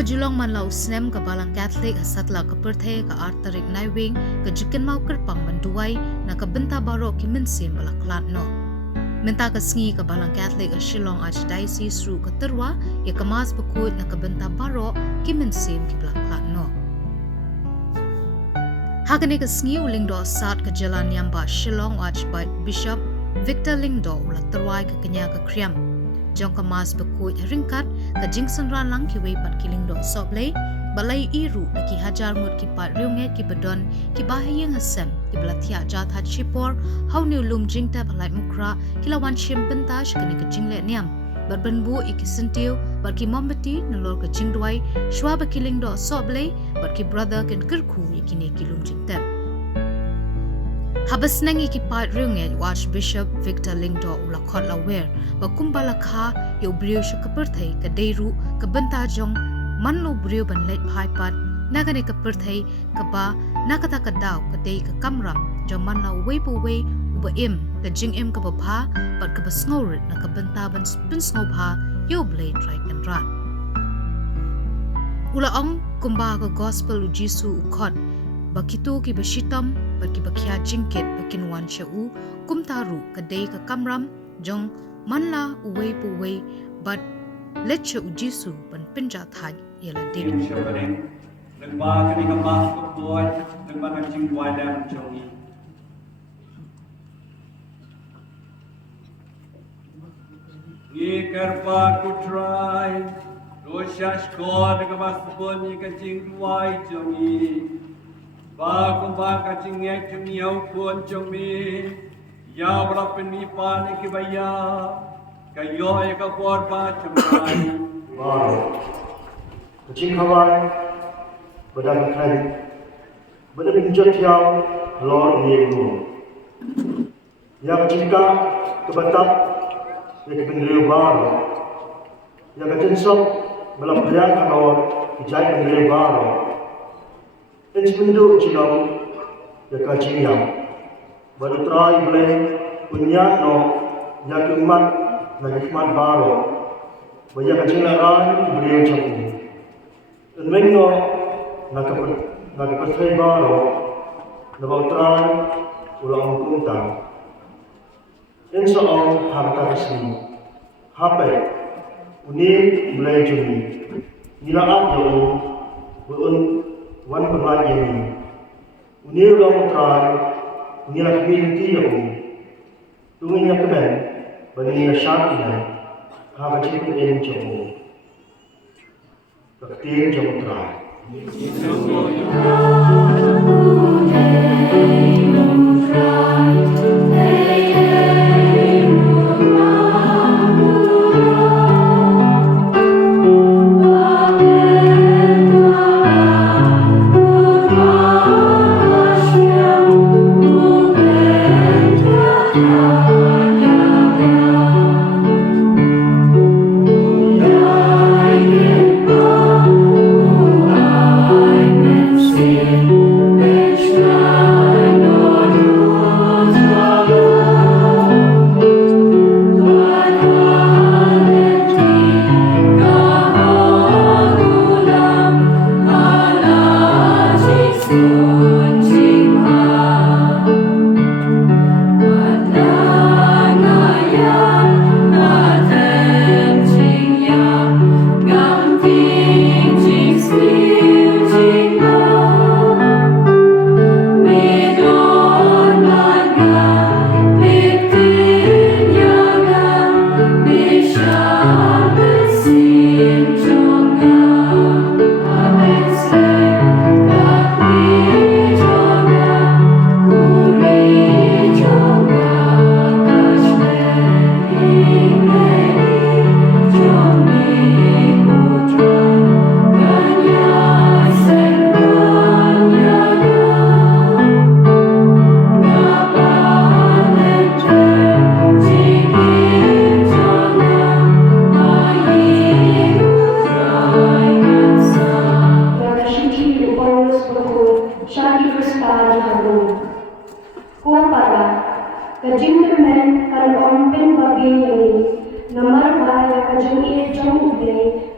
pajulong man lau snem ka balang Catholic asatla ka perthe ka artarik naiwing ka jikin mau kerpang manduai na ka benta baro ki minsim balak lat no. Minta ka sngi ka balang Catholic a Shillong Archdiocese ru ka terwa ya ka mas bekut na ka benta baro ki minsim ki balak lat no. Hagane ka sngi uling do sat ka jalan yamba Shillong Archbishop Victor Lingdo ulat terwai ka kenya ka kriam. Jong ka mas bekut ringkat ka jingsan ran lang ki wei pat kiling do soble balai iru na ki hajar ngut ki pat riunget ki bedon ki bahaya ngasem ki belatia jat hat shipor hau ni lum jingta balai mukra ki lawan shim pentaj kini ka jingle niam berbenbu iki sentiu bar ki mombati nalor ka jingdwai shwa ba kiling do soble bar ki brother ken kerku ikini ki lum jingta habas nangi ki pat riunget Archbishop Victor Lingdo ulakot lawer ba kumbala kha yo brio shakaperthai ka deiru ka benta jong manlo brio ban let phai pat nagane ka perthai ka ba nakata ka daw ka dei ka kamram jong manla wei pu wei uba im ka jing im ka ba pha pat ka ba sngorit na ka benta ban spin sngo pha yo blade try kan rat ula ong kumba ka gospel u Jisu ukot bakitu ki bashitam barki bakhya jingket bakin wan shau kumtaru ka dei ka kamram jong manla uwei pu wei but leche u Jisu ban pinja thai yela dei nagba kani ka mas ko boy nagba ka jing wai dam chongi ye karpa to try do shash ko nagba mas ko ni ka jing wai chongi ba kumba ka jing ye chungi au kon chongi ya bra pen mi pa ni ki baya ka yo e ka por pa chongi Kecing kawan, badan kredit, badan pinjat yang lor niagu. Yang jika kebetak, yang pendiri baru, yang kecensok melapayang kanor kijai pendiri baru. Dan sebendu cilam, yang kacing yang berutrai boleh punya no, yang kemat, yang kemat baru. Banyak kecing laran beliau campur. Mengo nakapercaya baro nabautran ulang kuntang insoal harta resmi hape uni mulai juni nila abdo buun wan berlagi uni ulang tran nila community yo tungin kemen bani syakina ha kecil en jomo Bakti Jamutra.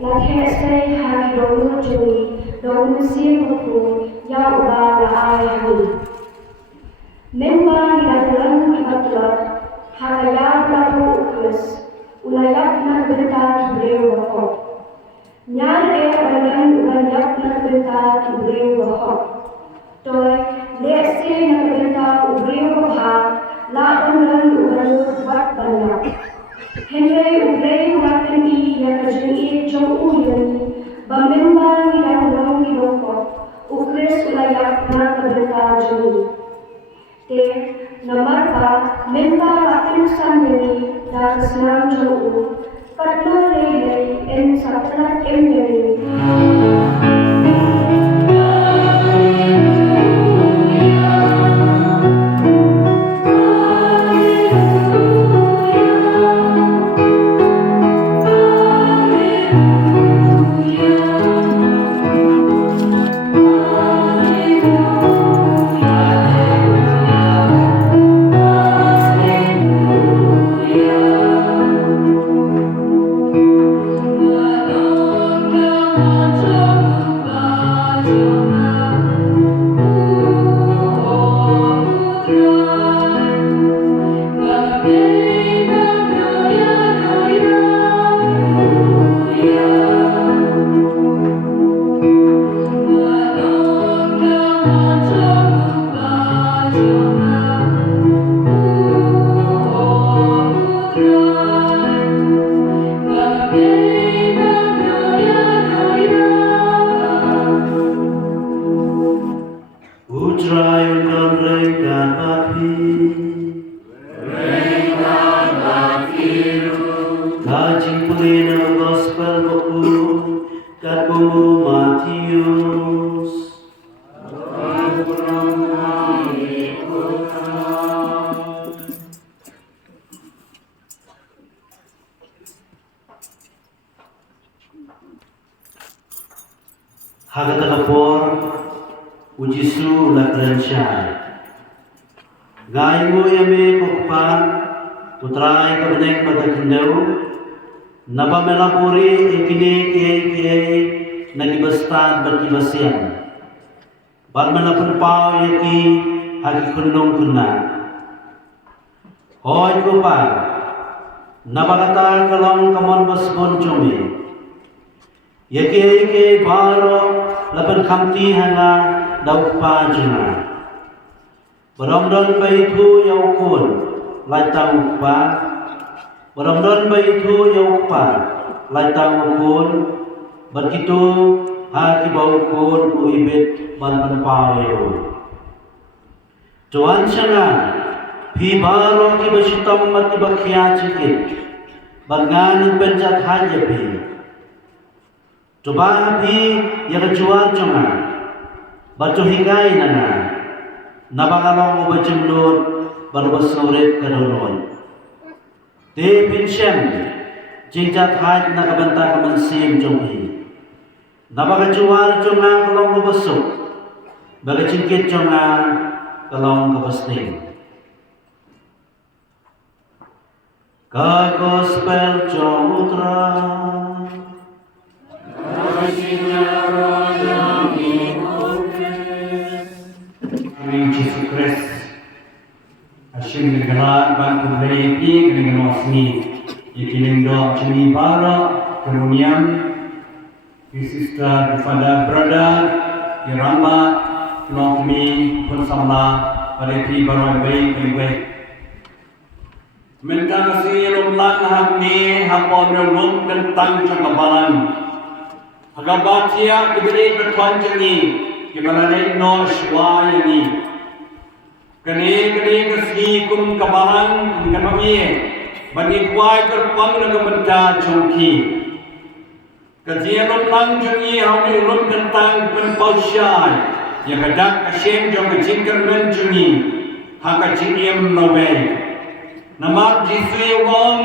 Nakhesay hari donu juni donu sim buku yang ubah laai hari. Memang dalam ibadat haraya lalu ukras ulayak nak berita beliau wakop. Nyar badan ulayak nak berita beliau wakop. Toy lesi nak berita beliau wakop la ulan buat banyak. Henry ublay wakan yang kajuni jauh yang bamemba yang dalam hidupku ukres ulayak nak berita juni. Te nomor 4 memba wakan sandiri dan senang jauh karena lelai en saprat emiri. Haga telapor ujisu la krensyai. Gaimu yame kokpan putrai kabneng bagakendau naba melapuri ikini ke nagibastan berkibasian. Bar melapun pau yaki hagi kunung kunna. Hoi kopan naba kata kalong kamon basbon cumi. Yake baro lapan kamti hana dauk pajuna. Beromdon baitu yaukun lai tau pa. Beromdon baitu yaukpa lai tau kun. Begitu haki baukun uibit ban paweu. Tuan sana pi baro ki basitam mati bakya cikit. Bangan benjat haja pi. Coba api yang jual cuma baca hikai nana nabangalong ubajemnur berbesurit kedonon. Te pinsem jinjat haj nakabanta kamansim jomhi. Nabagajual cuma kalong ubasuk bagacingkit cuma kalong kabasting. Kagospel jomutra. Amin Jesus Christ. Asyik negara bantu beri dengan wasmi. Ikiling doa cumi bara kemuniam. Sister, father, brother, irama, nokmi, bersama pada ti baru baik baik. Minta kasih rumlan hakni hapon rumum tentang cakabalan. Agabatia kebiri bertuanjani kebalai no shwayani kene kasih kum kabalan kamami bagi kuai kerpang na kebenta chongki kajian lang jani hawi ulun tentang penpausyai yang kadak kasyem jong kajingker men juni haka jingiem nawe namak jisui wong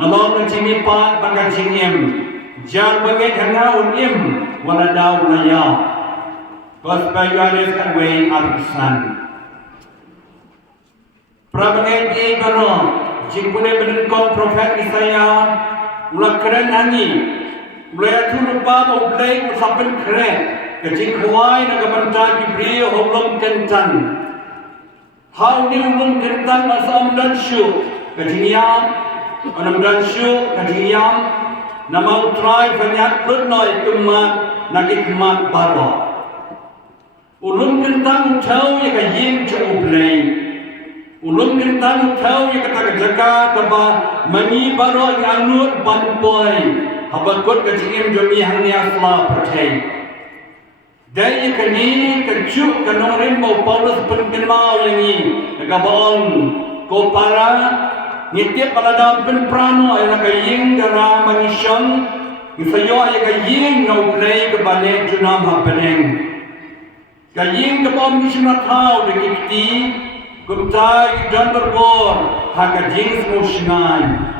nalong kajinipat baka jingiem jar bagai hana unim wala daw laya gospel Yohanes kan way abisan prabagai di gano jingkune benengkong profet Isaya ulak keren hani Mulai tu lupa mau beli usapen keren. Kecil kuai nak kementar kibri holom kentan. Hau ni ulum kentan masa amdan syu. Kecil yang amdan syu kecil yang nama utrai banyak lutnoi kemat nak kemat baru. Ulum kentan tahu ya kayin jauh beli. Ulum kentan tahu ya kata jaga kaba mani baru yang nut banpoi. Habat kot kecil jami hang ni asla percaya. Dari kini kejuk kenorin mau Paulus penkenal yang ini nagabong ko para ngitiap palada penprano ay nakaying dara manisyon isayo ay kaying nauglay kabalik junam hapeneng kaying kabong misyon tao dikiti kumtay dan berbor hakajing semusngan.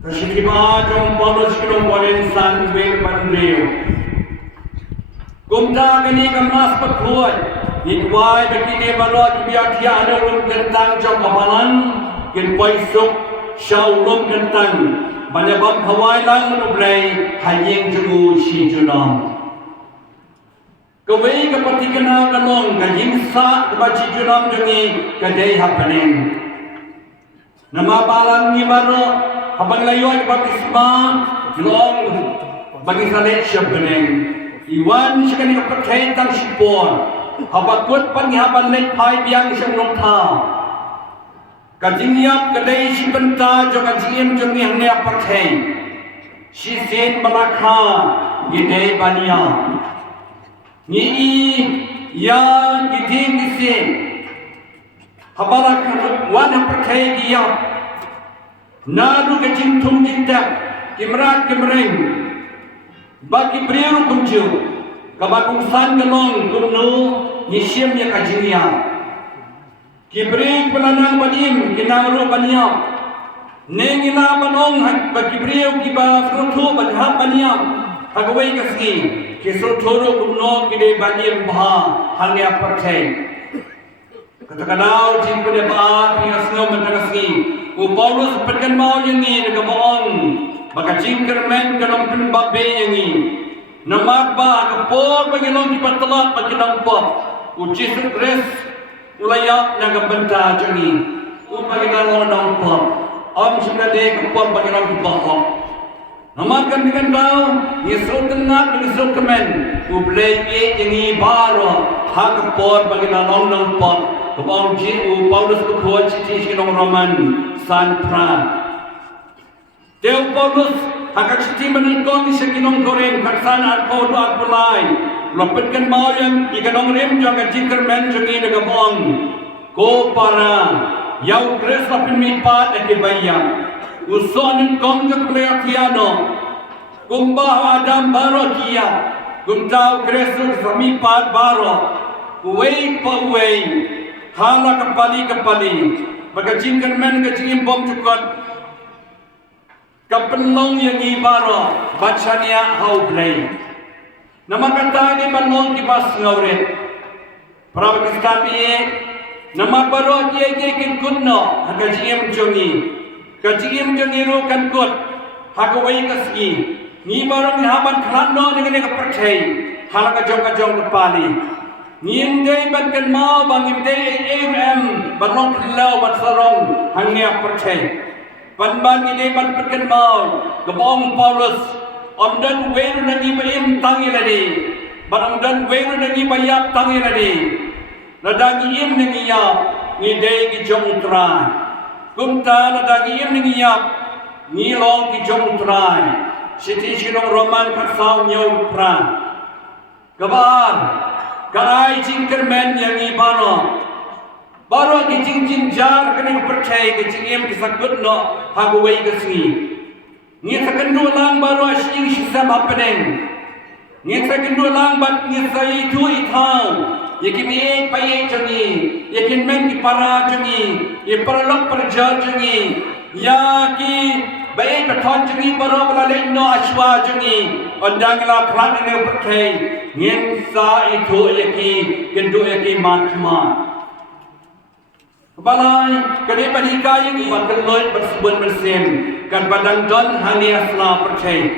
Kasikiba jom Paulus kilong walen san wel bandreo. Kumta kini kamnas pagkuat. Ikway begini balot biak ya ada ulum kentang jom kapalan. Kinpaisok siya ulum kentang. Banyabam hawai lang menublay haying jugu si junam. Kawai kapati kena kanong kajing sa kabaci junam jungi kadai hapening. Nama balang ni baro. Habang layo ay baptisma, long bagi salit siya bening. Iwan siya kanina percaya tang sipon. Habakut panghaban lepay biyang siyang longta. Kajingyap kadai si benta jo kajingim jo niyang niya percaya. Si sin balakha gide baniya. Ni ya giding gisin. Habalak wan percaya giyap. Nadu kecing tung cinta kimrat kimreng bagi beriru kumju kabakung san galong kumnu nisyem ya kajinya kibreng pelanang banim kinangru banya nengina banong bagi beriru kiba frutu badhab banya hagawai kasi kisuturu kumno kide banim baha hangya percaya kata-kata jingkude baat pingasno menangasi Paulus perken mau yang ini dekat bohong, maka jingkar men kanong pinbabe yang ini. Namak ba kapor bagi long di patelat bagi nampak. Ujisus Kris ulayap yang kebenta jangi. Upagi dalong nampak. Om sudah deh kapor bagi long di bohong. Namakan dengan kau, Yesus tenat Yesus kemen. Ublay yang ini baru hak kapor bagi dalong nampak. Kepong jiu Paulus berkuat cici sinong Roman San Pran. Teu Paulus hak cici menikong di sekinong koreng kaksan atau doa pulai. Lopetkan mau yang ikanong rim jangan jingker men jangi degabong. Ko para yau Kris lapin mipat ekibayang. Usonin kong jak leakiano. Kumbah Adam baro kia. Kumtau Kris samipat baro. Uway pa uway. Hala kepali maka jingkan men kecingin bom cukot kapenlong yang ibaro bacanya hau blay nama kata ni banong kibas ngauret prabatis kami nama baro kiye kin kunno kajingim jongi ro kan kot hakawai kasgi ni barang ni haban klanno dengan percaya hala kajong kepali Ngindai bankan mau bangindai banong kelau batsarong hangnya percaya. Ban ngindai bankan mau kebong Paulus ondan weru nangi bayim tangi lagi. Ban ondan weru nangi bayap tangi lagi. Nadangi im nangi yap ngindai kijong trai. Kumta nadangi im nangi yap ngilong kijong trai. Siti sinong Roman kasau nyau pran. Kabar Karai jingker men yang ibano, baru kijing jar kena percaya kijing kisakut no hagway kesni. Ni sakendu lang baru asying sisa bapeneng. Ni sakendu lang bat ni sai tu itau. Yakin me paye jangi, yakin men ki para jangi, ye paralok perjar jangi. Ya ki baik beton jangi baru belalek no aswa jangi. Ondang la pran ne percaya. Ngin sa itu yaki kendu yaki matma. Balai kali panika yang iban keloi bersebut bersim kan padang don hani asla percaya.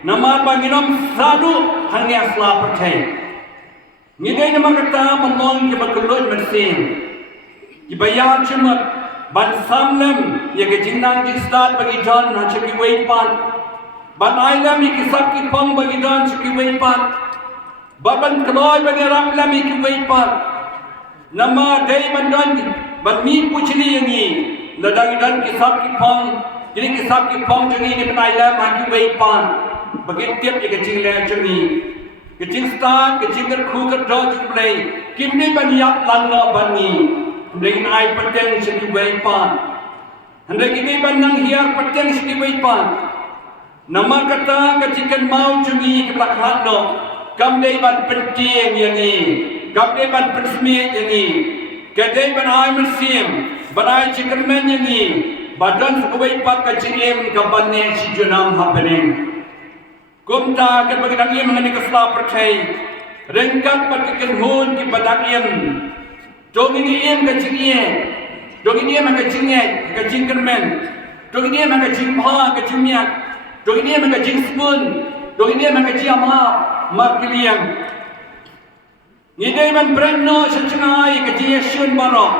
Nama banginom sadu hani asla percaya. Ngidai nama kata memong ke keloi bersim. Ibayar cemut ban samlem ya ke jinang jistat bagi don hacaki weipan. Ban ailam ikisap ki pong bagi don hacaki weipan. Baban keloi bagi ramlam iki weipan. Nama day bandon ban mi puchli yang ni ladang dan kisap ki pong jadi kisap ki pong jangi ni penailam haki weipan bagi tiap je kecil le jangi kecil start kecil kerku kerdo jumlai kim ni ban yak langno ban ni dengan ai peteng seki weipan hendak ini ban nang hiar peteng seki weipan nama kata kecikan mau jangi ke belakang no kam dei ban penting yang ni kam dei ban persmi yang ni Kedai banai mersim, banai cikermen yang ni, badan sekawai pat kacingim kabannya si junam happening. Kumta kat bagi dangim mengenai kesela percaya, rengkat pat kekenhun ki badangim. Dong ini im kacingye, dong ini im kacingye, kacingkermen, dong ini im kacing pa kacingmiak, dong ini im kacing spoon, dong ini im kacing amah markiliang. Ngidai man brandno secengai kecil Yesun barok.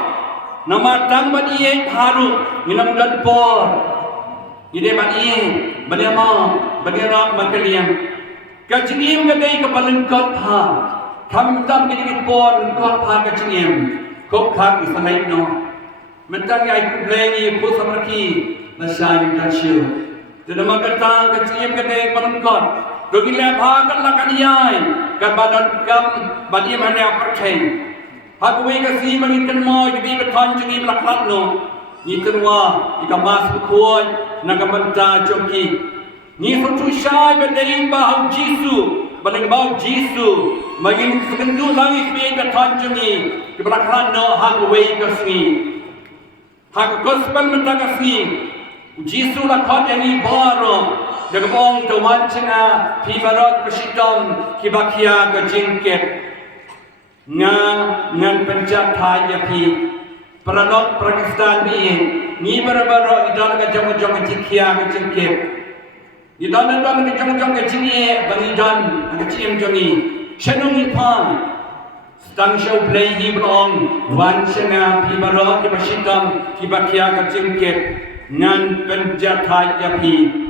Nama tang ban iye haru nginam dan por. Ngidai ban iye ban ama ban rak makaliam. Kacingim kadai kapalan kot ha. Tham tam kini por kot ha kacingim. Kok khak isalai no. Mentang ai kublengi pu samraki nasani kacil. Jadi makata kacingim kadai kapalan kot. Dogi lepa kan lakan yai kan badan kam badi mana percaya. Aku wei kasi mangin mo gibi beton jungi belaklat no. Ni terwa ikamas bukuan nagamanta joki. Ni futu syai bedeng bau Jisu, bedeng bau Jisu. Mangin sekendu langit bi beton jungi ke belaklat no aku wei kasi. Aku gospel mentagasi. Jisu lakot yang baro. Jagabong tuan cina pibarot bersidom kibakia kejingkit ngan penjahat ya pi peranot Pakistan ni berbaro idon kejong kejikia kejingkit idon kejong kejingkit bang idon kejim jongi cenung ipang stang show play hi belong wan cina pibarot bersidom kibakia kejingkit ngan penjahat ya pi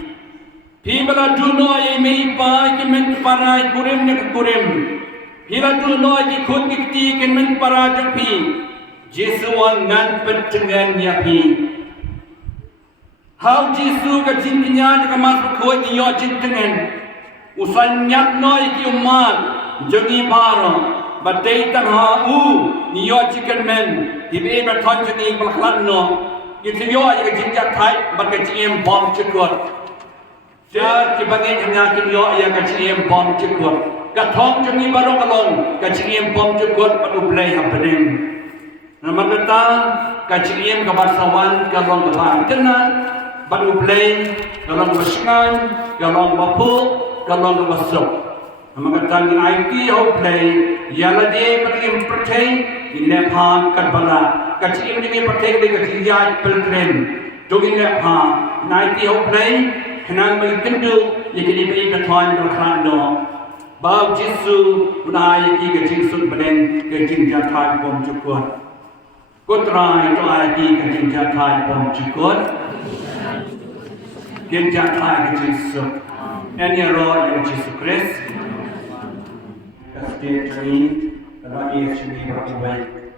Hibala duno ay may pa ikimen paray kurim na kurim. Hila duno ay ikut ikti ikimen para japi. Jesu ang ngan pencengan yapi. How Jesu ka jintinya ka mas pakoi niyo jintengan. Usan nyak no iki umat jangi baro. Batay tan ha niyo chicken men. Ibe baton jangi balaklan no. Gitiyo ay ka jinjat thai bagajim bom chikot. Jar kibangin hanya kinyo yang kaciem bom cekut. Katong jangi baru kalong kaciem bom cekut padu play happening. Nama kata kaciem kabarsawan kalong kabar kenan padu play kalong bersengan kalong bapu kalong masuk. Nama kata ni IT how play yala de paling percay ni lephan kadbala kaciem ni percay de kaciyat pelkren. Dogin lephan IT how play Kenang berkendu yang kini beri ketuan berkeran no. Bau Jesu unai ki kecing sun beden kecing jatai bom cukut. Kutrai to ai ki kecing jatai bom cukut. Kecing jatai kecing sun. Any roh yang Yesus Kristus. Kasih kami kami Yesus berkuat.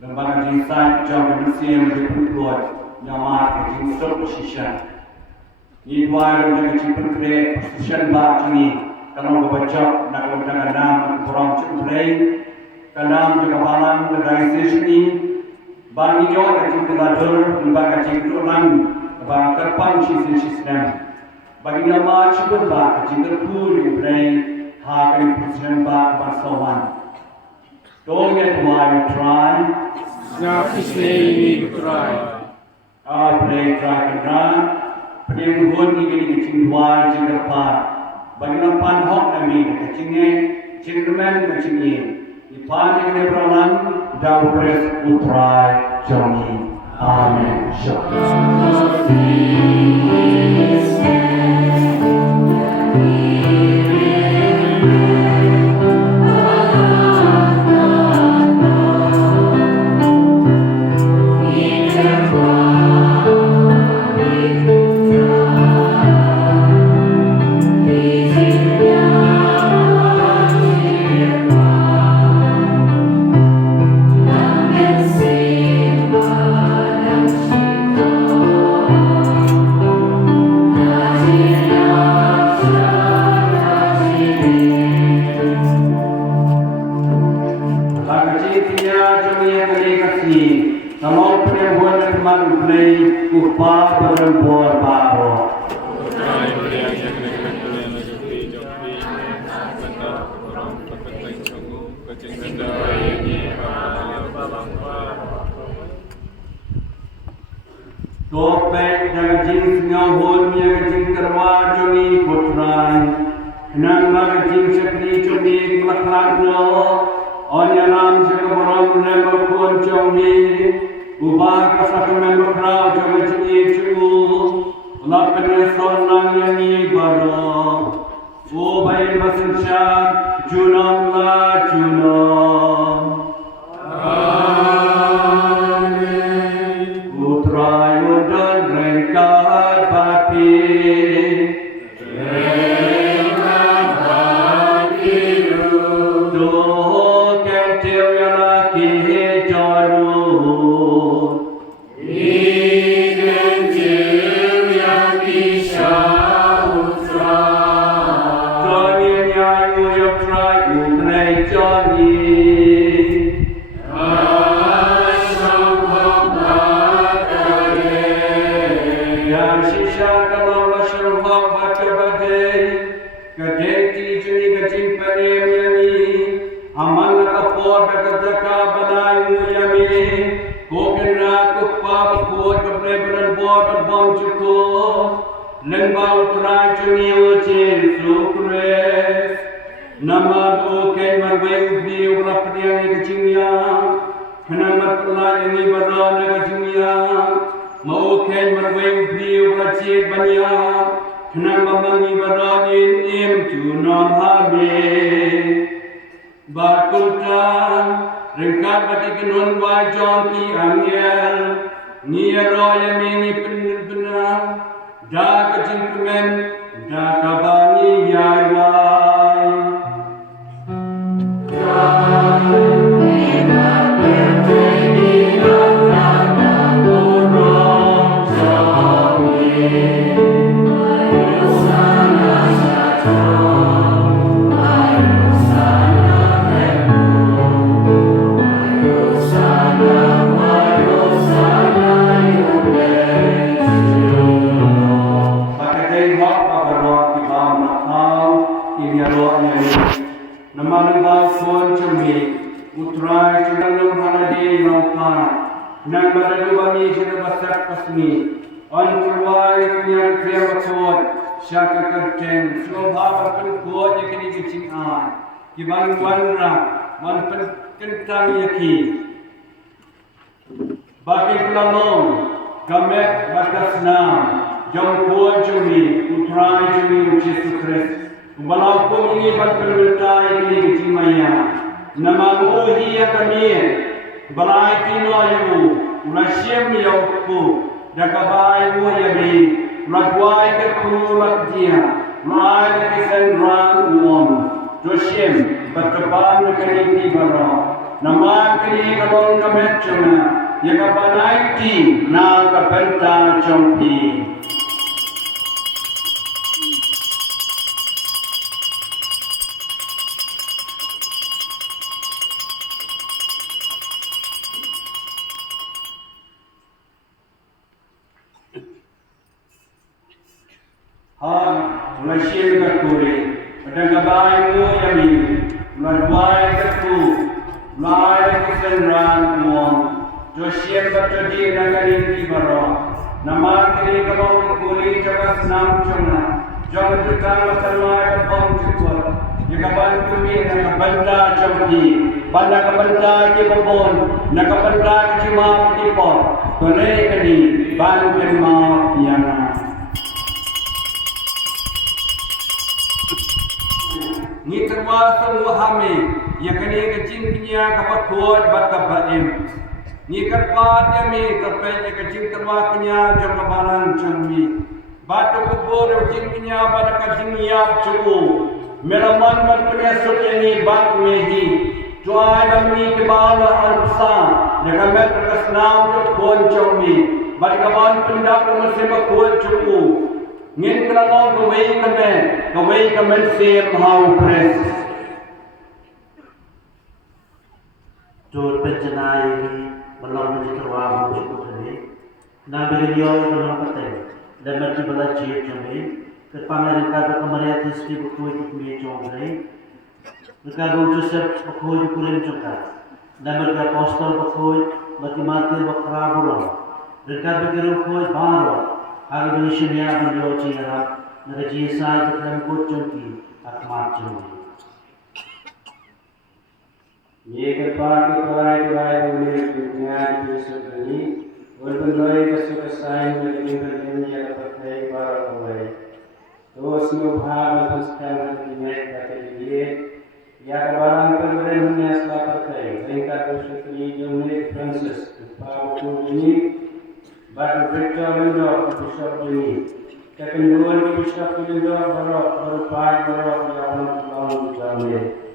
Lembaga jinsan jauh manusia berkuat nyamat kecing sun sisa. Ni dua orang yang berkreat position bagi kalau berbaca nak berjaga dalam orang cumplay dalam juga balang organisasi ini bagi jauh kecil belajar lembaga kecil ulang bagi kerpan sistem bagi nama cukup kecil terpul play hakan position bagi bersawan. Don't get why you try. Now please try. Play try and run. Penyeluhan ini kecing dua jengkel par. Bagi nampan hok kami kecingnya jengkelman kecingnya. Ipan yang berlalang jauh pres utrai Jami. Amen. Shalom. Topek yang jing ngahun yang jing terwa jumi putrai nang lag jing sakni jumi kelak no onya nam jekamoram nember pun jumi ubah kasak member krau jumi jing chu lapne son nang yang baro o bayin basencha junam la junam Jom kita masalah bom cukup. Jika bantu ni nak benda jom ni. pada kebenda ke kebun, nak kebenda ke cuma petipot, toleh kini banten mau piana. Ni termasuk wahami, yang kini kecing punya kapakuat batabaim. Ni kerpat yami terpelai kecing terwaknya jam lebaran cumi. Batu kubur kecing punya pada kecing yap cukup. Melaman berpunya ini bak mehi. Tuai kami kebala ansa. Dengan mereka senam terkuat cumi. Bagi kawan pendak masih berkuat cukup. Ngin kelakon kawai kemen sim hau pres. Jod penjenai belum menjadi cukup ini. Nabi dia belum patah. Dan mereka belajar cumi. Kepangeran kata kemarian istri berkuat kami cumi. Mereka Joseph berkuat kurim cungkat. Dan mereka apostol berkuat bagi mati berkerabulan. Mereka berkirim kuat baru. Agar Indonesia menjadi Arab, negeri saya dalam kocongki akmat cumi. Ye kerpa kuai milik dunia di sudani, berbenoi kesukasan berlindung yang terkait para awal. Terus mubah meneruskan dinai kata dia, ya kawalan perbedaan setelah terkait. Ringkat bersyukuri Jomik Francis, Kepala Buku ini, Batu Victor Lindor, Bishop ini. Kekenduan Bishop Lindor berupaya yang lawan Jomik.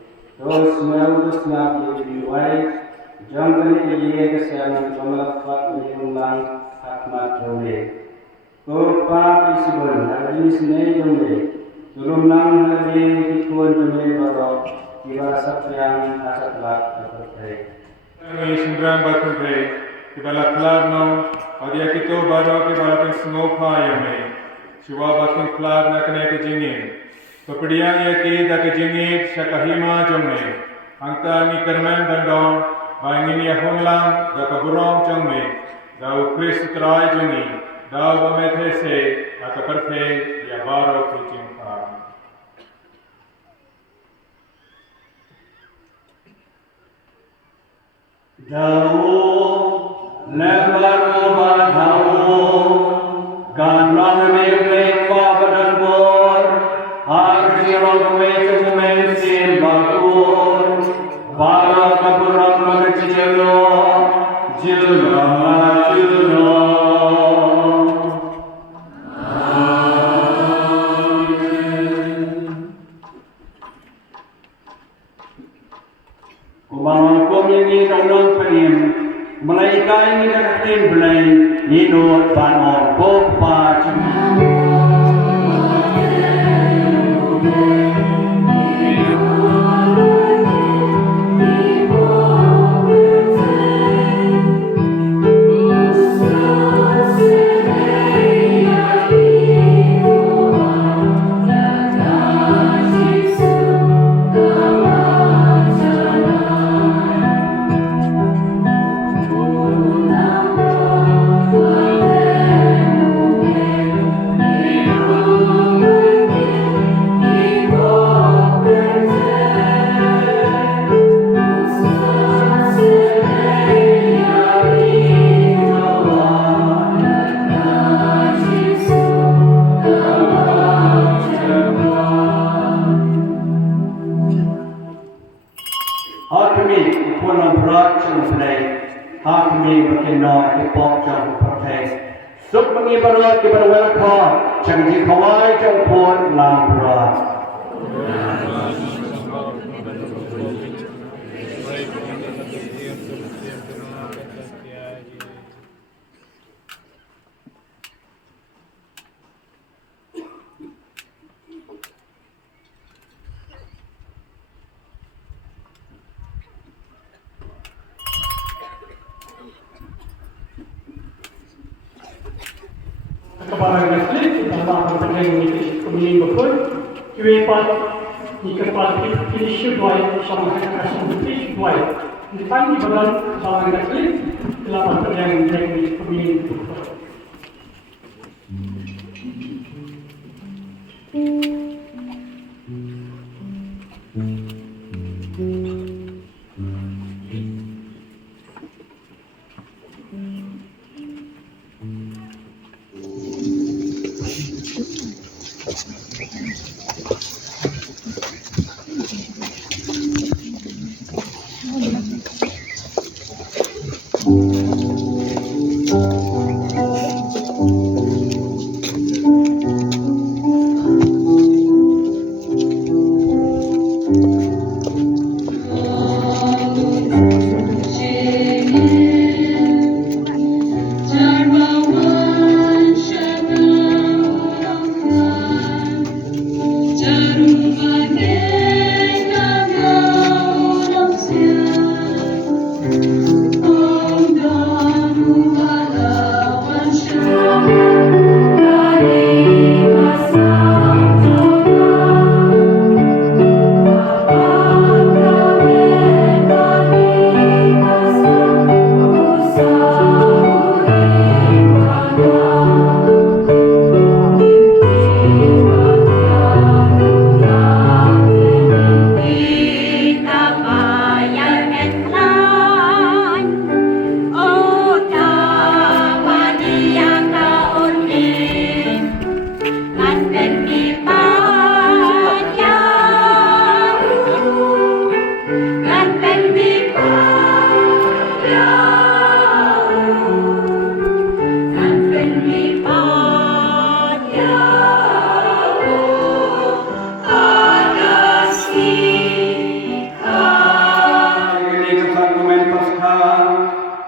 Terus melalui senap diwai, jangkali ia kesalahan pemelafat menyumbang akmat Jomik. Kurpa isibun, hari ini Jomik. Turunang hari ikuan Jomik baru dibarasap yang asat lak terpercaya. Kami sembilan batu beri, kibala kelab no, adia kita baru kibala pensengopa yame. Siwa batu kelab nak kena kejingin. Kemudian ia kita kejingit syakahima jomne. Angka ni kermen bandong, bangin ia honglang, da kaburong jomne. Dau Kris terai joni, dau bamethese, atau perfe ia baru kejingpa. Jauh lebar rumah jauh, ganang milik badan bor, harus mesin mesin bakur, para kaburan mengecilo, jilo. Ini nong penim, malaikat ini dah tim belai, ini dot panor kopa cuma. Hakimi berkenal ke pop jang protes. Suk mengi berat ke berwel kau, jangan dikawai jang pun lam berat. Kepala Negeri dalam pertandingan pemilihan berikut, UEFA di kepala finish dua sama dengan finish dua. Di tangki badan Kepala Negeri dalam pertandingan pemilihan berikut.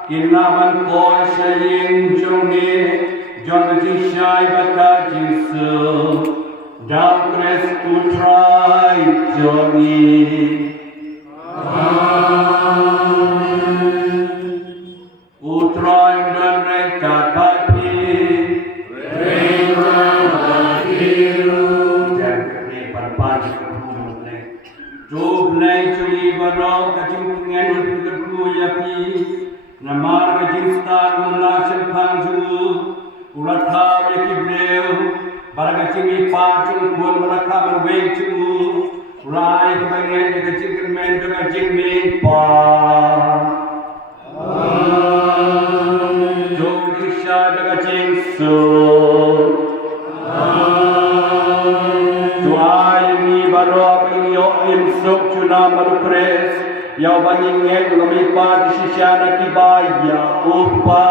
Kinaman ko sa iyong joni, John Jishai baka Jisu, Thou Christ to try Johnny. Utrai dan mereka pati, dan kerepan pati kumulai. Joblai curi barang kacing pengen untuk kuyapi. Namar ka jinsta guna sempang jungu ulatha lekibreu baraga cimi pa chung pun malakha barwei jungu rai ka bangen ka cingken men ka jingme pa jong kisha ka jingsu tuai ni baro pinyo imsuk chuna malupres Yau bangingnya kami pada sisiana kibaya upa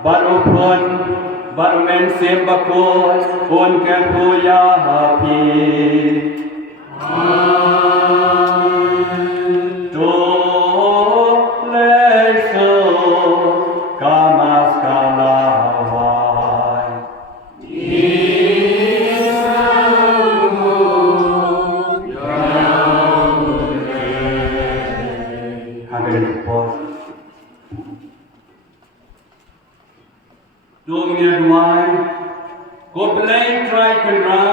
baru pun baru mensem bakul pun kerpuya hapi. Tuh leso kamas kalawai. Dunia duai, ko belai try kenra,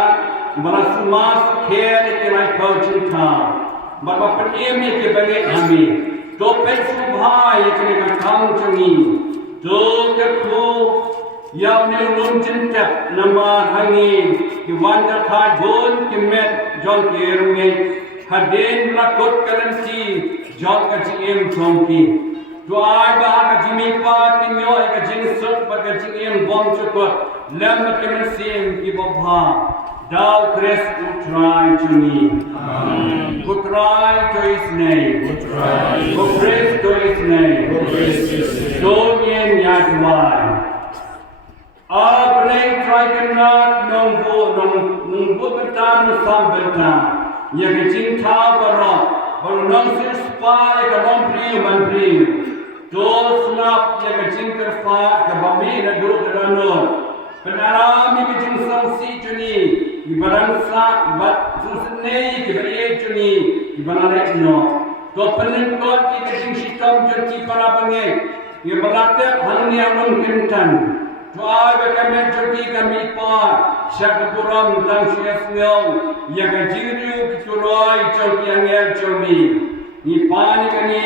balas mas kher ke kau cinta, bapak penem ke bagi kami, to pesubhai ke kau cengi, to kerku, yang nelum cinta nama hangi, ki wanda thai bon ki met jol ke rungi, haden lakot kalansi jol kaciem chongki. Doa bah kajimi pa tinyo ka jinsut pa kajim bom chukot lem kemensim ki bobha Thou Christ to try to me to try to his name to praise to his name so yen yadwai Abre try to not nunggu betan sambeta ya kajim tha barot baru nang sispa ka bom priu man priu Dos nap ya kacing terfa kabami na dulu kedanur. Penarami kacing sangsi juni ibaran sa bat susne kibari juni ibaran lekno. To penin kot ki kacing sitam jati para bangai. Ia berlaku hal ni amun kentan. To ay kami jati kami pa syakapuram tang siasnyong ya kacing riu kiturai jati angel jami. Ni pani kani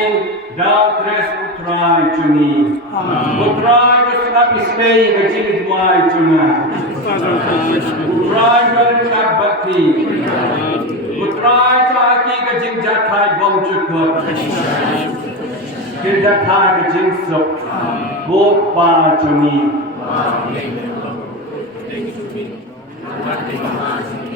Thou Christ utrai cuni. Utrai kesenap ismei kecil tuai cuna. Utrai berkat bakti. Utrai caki kecil jatai bom cukup. Jatai kecil sok. Bopa cuni. terima kasih.